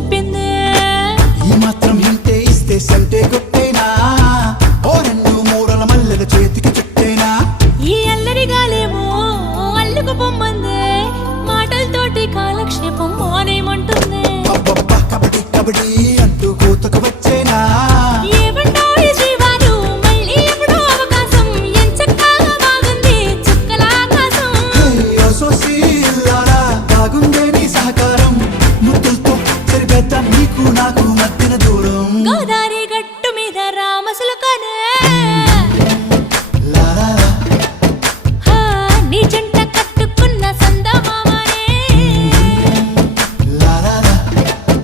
చెప్పింది. ఈ మాత్రం ఇంటే ఇస్తే సంటే కొట్టేనా, ఓ రెండు మూరల మల్లెల చేతికి చుట్టేనా. ఈ అల్లరి గాలేమో అల్లుకు పొమ్మంది, మాటలతోటి కాలక్షేపం మానేమంటుంది. అబ్బబ్బా కబడ్డీ కబడ్డీ అంటూ కూతకు వచ్చేనా. ఏమంటావు ఈ జీవాలు, మళ్ళీ ఎప్పుడో అవకాశం, ఎంచక్కా బాగుంది చుక్కల ఆకాశం. బాగుందే నీ సహకారం, ముద్దులతో సరిపెద్ద నీకు నాకు మధ్యన దూరం. గోదా